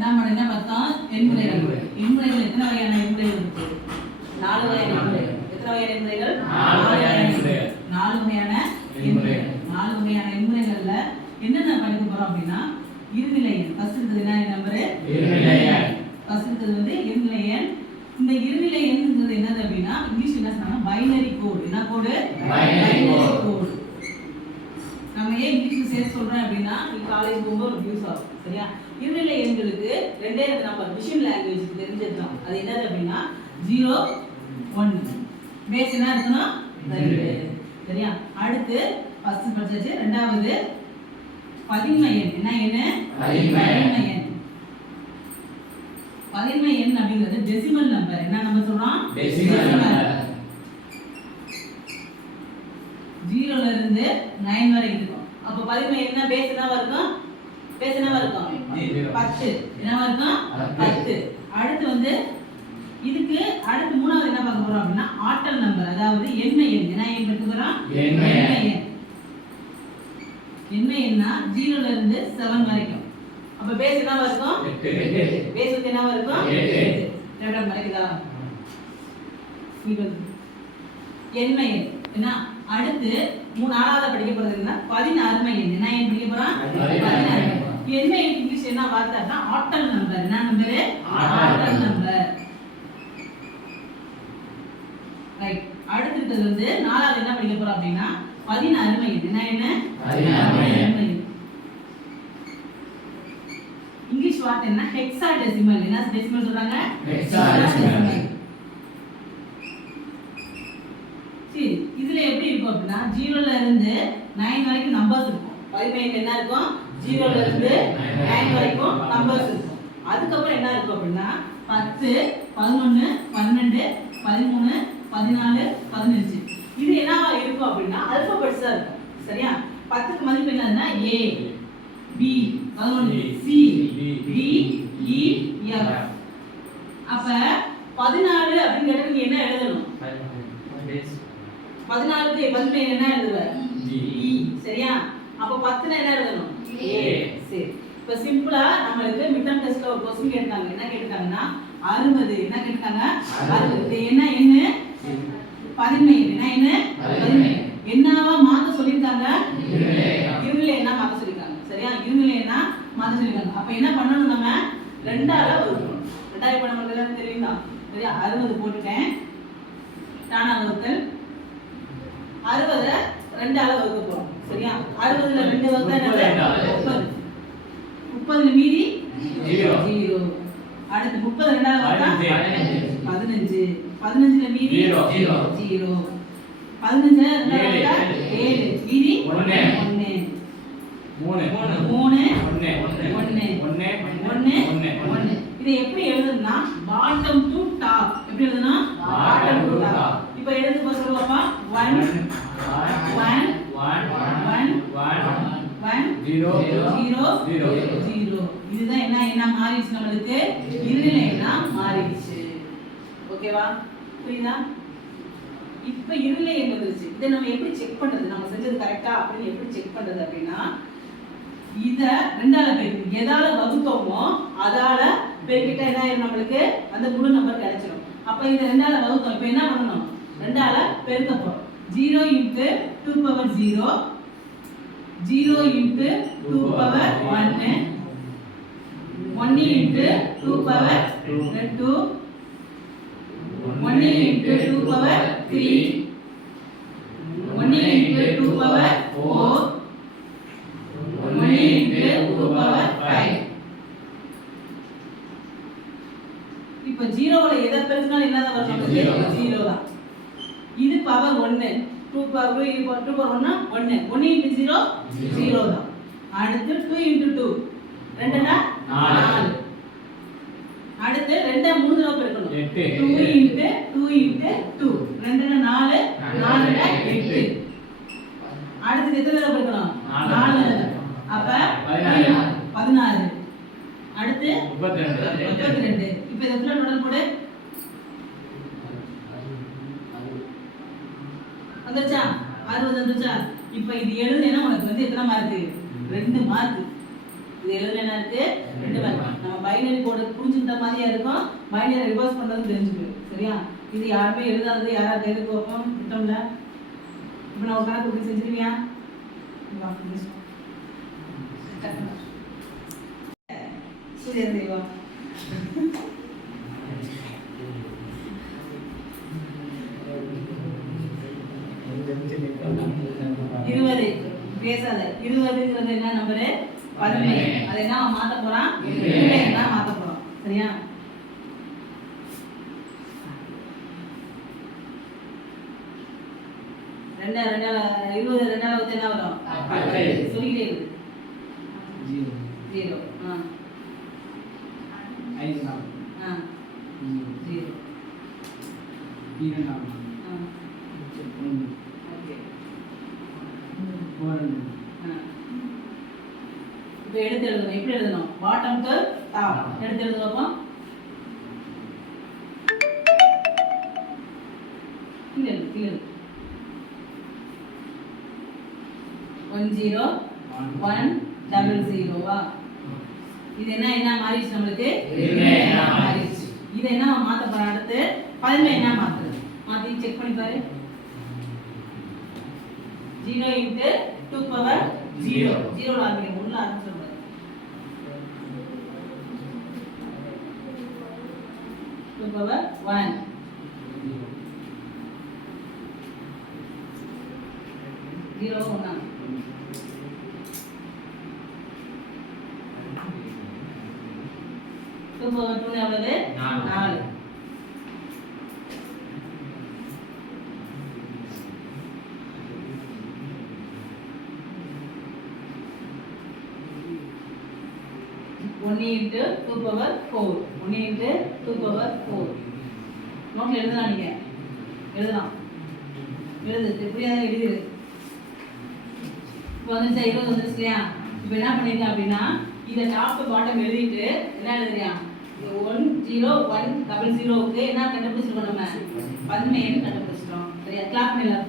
ரெண்டாம் பாடம் என்ன பார்த்தோம்? எண்முறைகள். எண்முறைகள் எத்தனை வகையான எண்முறைகள் இருக்கு? 4 வகையான எண்முறைகள். எத்தனை வகையான எண்முறைகள்? 4 வகையான எண்முறைகள். 4 வகையான எண்முறைகள். 4 வகையான எண்முறைகள்ல என்னென்ன படிக்க போறோம் அப்படின்னா இருநிலை எண். ஃபர்ஸ்ட் இருக்குது என்ன நம்பர்? இருநிலை எண். ஃபர்ஸ்ட் இருக்குது வந்து இருநிலை எண். இந்த இருநிலை எண்ங்கிறது என்னது அப்படின்னா இங்கிலீஷ்ல என்ன சொன்னாங்க? Binary code. என்ன கோட்? Binary code. நம்ம ஏன் இங்கிலீஷ்ல சேர்த்து சொல்றேன் அப்படின்னா நீ காலேஜ் போகும்போது ஒரு யூஸ் ஆகும். சரியா? இருநிலை எண்களுக்கு ரெண்டே ரெண்டு நம்பர் மிஷின் லாங்குவேஜ் தெரிஞ்சிருக்கோம். அது என்னது அப்படின்னா 0 1. பேஸ் என்ன இருக்கணும்? 2. சரியா? அடுத்து ஃபர்ஸ்ட் படிச்சாச்சு. ரெண்டாவது பதின்ம எண். என்ன எண்? பதின்ம எண். பதின்ம எண் அப்படிங்கிறது டெசிமல் நம்பர். என்ன நம்பர் சொல்றோம்? Decimal number. 0 ல இருந்து 9 வரை இருக்கும். அப்ப பதின்ம எண்ணா பேஸ் என்னவா இருக்கும்? பேஸ் என்னவா இருக்கும்? 10. என்னவா இருக்கும்? 10. அடுத்து வந்து இதுக்கு அடுத்து மூணாவது என்ன பார்க்க போறோம் அப்படின்னா ஆட்டல் நம்பர். அதாவது எண்மை எண். என்ன எண் பார்க்க போறோம்? எண்மை எண். எண்மை எண்ணா 0 ல இருந்து 7 வரைக்கும். அப்ப பேஸ் என்னவா இருக்கும்? 8. பேஸ் வந்து என்னவா இருக்கும்? 8. ரெண்டா மறைக்குதா? எண்மை எண். என்ன? அடுத்து நாலாவது படிக்க போறது என்ன? 16 எண். என்ன எண் படிக்க போறோம்? 16. எண்மை எண் இங்கிலீஷ் என்ன வார்த்தைனா ஆட்டல் நம்பர். என்ன நம்பர்? ஆட்டல் நம்பர். ரைட். அடுத்து வந்து நாலாவது என்ன படிக்க போறோம் அப்படின்னா 16 எண். என்ன எண்? 16 எண். இங்கிலீஷ் வார்த்தை என்ன? ஹெக்ஸாடெசிமல். என்ன டெசிமல் சொல்றாங்க? ஹெக்ஸாடெசிமல். சரி, இதுல எப்படி இருக்கும் அப்படின்னா 0 ல இருந்து 9 வரைக்கும் நம்பர்ஸ் இருக்கும். பதின்ம எண் என்ன இருக்கும்? 0 ல இருந்து 9 வரைக்கும் நம்பர்ஸ் இருக்கும். அதுக்கப்புறம் என்ன இருக்கும் அப்படின்னா 10 11 12 13 14 15. இது என்னவா இருக்கும் அப்படின்னா ஆல்பபெட்ஸா இருக்கும். சரியா? 10க்கு மதிப்பு என்னன்னா A B 11 C D E F. அப்ப 14 அப்படிங்கிறது என்ன எழுதணும்? 14க்கு பதின்ம எண் என்ன எழுதுவ? E. சரியா? அப்ப 10னா என்ன எழுதணும்? A. சரி. இப்ப சிம்பிளா நம்மளுக்கு மிட் டர்ம் டெஸ்ட்ல ஒரு क्वेश्चन கேட்டாங்க. என்ன கேட்டாங்கன்னா 60. என்ன கேட்டாங்க? 60. இது என்ன எண்? பதின்ம எண். என்ன எண்? பதின்ம எண். என்னவா மாத்த சொல்லிருக்காங்க? இருநிலை எண்ணா மாத்த சொல்லிருக்காங்க. சரியா? இருநிலை எண்ணா மாத்த சொல்லிருக்காங்க. அப்ப என்ன பண்ணனும்? நம்ம 2ஆல வகுக்கணும். 2ஆல இப்ப நமக்கு எல்லாம் தெரியுமா? சரியா? 60 போட்டுட்டேன். தானா வகுத்தல் 60 2ஆல வகுக்க போறோம். சரியா? 60 ல 2 வகுத்தா என்ன? 30. 30 ல மீதி 0. அடுத்து 30 2ஆல வகுத்தா 15. 15 ல மீதி 0. 15 2ஆல வகுத்தா 7. மீதி 1. 1. இதை எப்படி எழுதணும்னா பாட்டம் டு டாப். எப்படி எழுதணும்? Bottom to top. இப்போ எழுதுங்க சொல்லுவாப்பா. 1 1 0 0. இதுதான் என்ன மாறிடுச்சு நம்மளுக்கு? இருநிலை எண்ணா மாறிடுச்சு. ஓகேவா? புரியுதா? இப்போ இருநிலை எண் வந்துருச்சு. இதை நம்ம எப்படி செக் பண்றது? நம்ம செஞ்சது கரெக்டா அப்படின்னு எப்படி செக் பண்றது அப்படின்னா இத 2ஆல பெருக்கி எதால வகுத்தோமோ அதால பெருக்கிட்டா என்ன ஆயிரும்? நம்மளுக்கு அந்த முழு நம்பர் கிடைச்சிடும். அப்ப இத 2ஆல வகுத்தோம். இப்போ என்ன பண்ணணும்? 2ஆல பெருக்க போறோம். 0 * 2 power 0 0 * 2 power 1 1 * 2 power 2 1 * 2 power 3 1 * 2 power 4 1 * 2 power 5. இப்போ 0 ல எதை பெருக்கினாலும் என்னதான் வரும்? 0 தான். இது பவர் 1. 2 power 1 1 * 0 0 தான். அடுத்து 2 * 2 2னா 4. அடுத்து 2 3 தடவை பெருக்கணும். 2 * 2 2னா 4 4னா 8. அடுத்து எத்தனை தடவை பெருக்கணும்? 4 தடவை. அப்ப 16. அடுத்து 32. இப்போ இத ஃபுல்லா டோட்டல் போடு. வந்துச்சா? 60 வந்துச்சா? இப்போ இது எழுதுனா உனக்கு வந்து எத்தனை மார்க்? 2 மார்க். இது எழுதுன என்ன இருக்கு 2 வேல்யூ. நம்ம பைனரி கோட் புரிஞ்சுக்கிட்ட மாதிரியா இருக்கும், பைனரி ரிவர்ஸ் பண்றது தெரிஞ்சுக்கணும். சரியா? இது யாருமே எழுதாதது யாராவது கைதுக்கு வைப்போம் திட்டம்ல. இப்போ நான் ஒரு கணக்கு இப்படி செஞ்சிருவியா? சூரிய தெய்வா இருபது பேசாத. 20ங்கிறது என்ன நம்பரு? 17. அதை என்ன மாத்த போறான்? என்ன மாத்த போறோம். சரியா? ரெண்டா 20 ரெண்டால வந்து என்ன வரும்? சொல்லிக்கிட்டே இருக்கு. 0 இப்போ எடுத்து எழுதணும். எப்படி எழுதணும்? பாட்டம் டு டாப் எடுத்து எழுது பார்ப்போம். கீழே 10100 வா? இது என்ன மாறிடுச்சு நம்மளுக்கு? மாறிடுச்சு. இது என்ன மாத்த போற? அடுத்து 11 என்ன மாத்துறது? மாத்தி செக் பண்ணி பாரு. 0 × 2 பவர் 0 0 ஆகிடும். உள்ள ஆரம்பிச்சு பாரு. 2 பவர் 1 0 1 2 பவர் 2 எவ்வளவு? 4. One into 2 power 4 1 into 2 power 4 நோட்ல எழுதலாம். நீங்க எழுதலாம். எழுது புரியாத எழுதிரு. இப்போ வந்து 20 வந்துருச்சு இல்லையா? இப்போ என்ன பண்ணிருக்கேன் அப்படின்னா இதை டாப் பாட்டம் எழுதிட்டு என்ன எழுதுறியா? 10100க்கு என்ன கண்டுபிடிச்சிருக்கோம்? நம்ம 11 கண்டுபிடிச்சிட்டோம். சரியா? கிளாப் பண்ணலாம்.